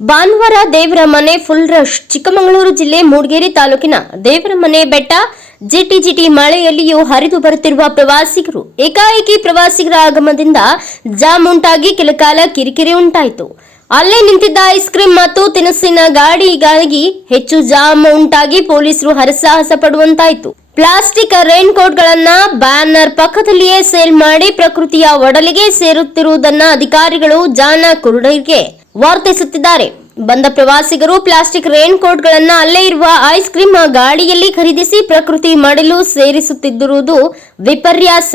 ಭಾನುವಾರ ದೇವರ ಮನೆ ಫುಲ್ ರಶ್ ಚಿಕ್ಕಮಗಳೂರು ಜಿಲ್ಲೆ ಮೂಡಿಗೆರೆ ತಾಲೂಕಿನ ದೇವರ ಮನೆ ಬೆಟ್ಟ, ಜಿಟಿಜಿಟಿ ಮಳೆಯಲ್ಲಿಯೂ ಹರಿದು ಬರುತ್ತಿರುವ ಪ್ರವಾಸಿಗರು, ಏಕಾಏಕಿ ಪ್ರವಾಸಿಗರ ಆಗಮನದಿಂದ ಜಾಮ್ ಉಂಟಾಗಿ ಕೆಲಕಾಲ ಕಿರಿಕಿರಿ ಉಂಟಾಯಿತು. ಅಲ್ಲೇ ನಿಂತಿದ್ದ ಐಸ್ ಕ್ರೀಮ್ ಮತ್ತು ತಿನಸಿನ ಗಾಡಿಗಾಗಿ ಹೆಚ್ಚು ಜಾಮ್ ಉಂಟಾಗಿ ಪೊಲೀಸರು ಹರಸಾಹಸ ಪಡುವಂತಾಯಿತು. ಪ್ಲಾಸ್ಟಿಕ್ ರೈನ್ ಕೋಟ್ಗಳನ್ನ ಬ್ಯಾನರ್ ಪಕ್ಕದಲ್ಲಿಯೇ ಸೇಲ್ ಮಾಡಿ ಪ್ರಕೃತಿಯ ಒಡಲಿಗೆ ಸೇರುತ್ತಿರುವುದನ್ನ ಅಧಿಕಾರಿಗಳು ಜಾಣ ಕುರುಡರಿಗೆ ವರ್ತಿಸುತ್ತಿದ್ದಾರೆ. ಬಂದ ಪ್ರವಾಸಿಗರು ಪ್ಲಾಸ್ಟಿಕ್ ರೇನ್ ಕೋಟ್ಗಳನ್ನು ಅಲ್ಲೇ ಇರುವ ಐಸ್ ಕ್ರೀಮ್ ಗಾಡಿಯಲ್ಲಿ ಖರೀದಿಸಿ ಪ್ರಕೃತಿ ಮಾಡಲು ಸೇರಿಸುತ್ತಿದ್ದಿರುವುದು ವಿಪರ್ಯಾಸ.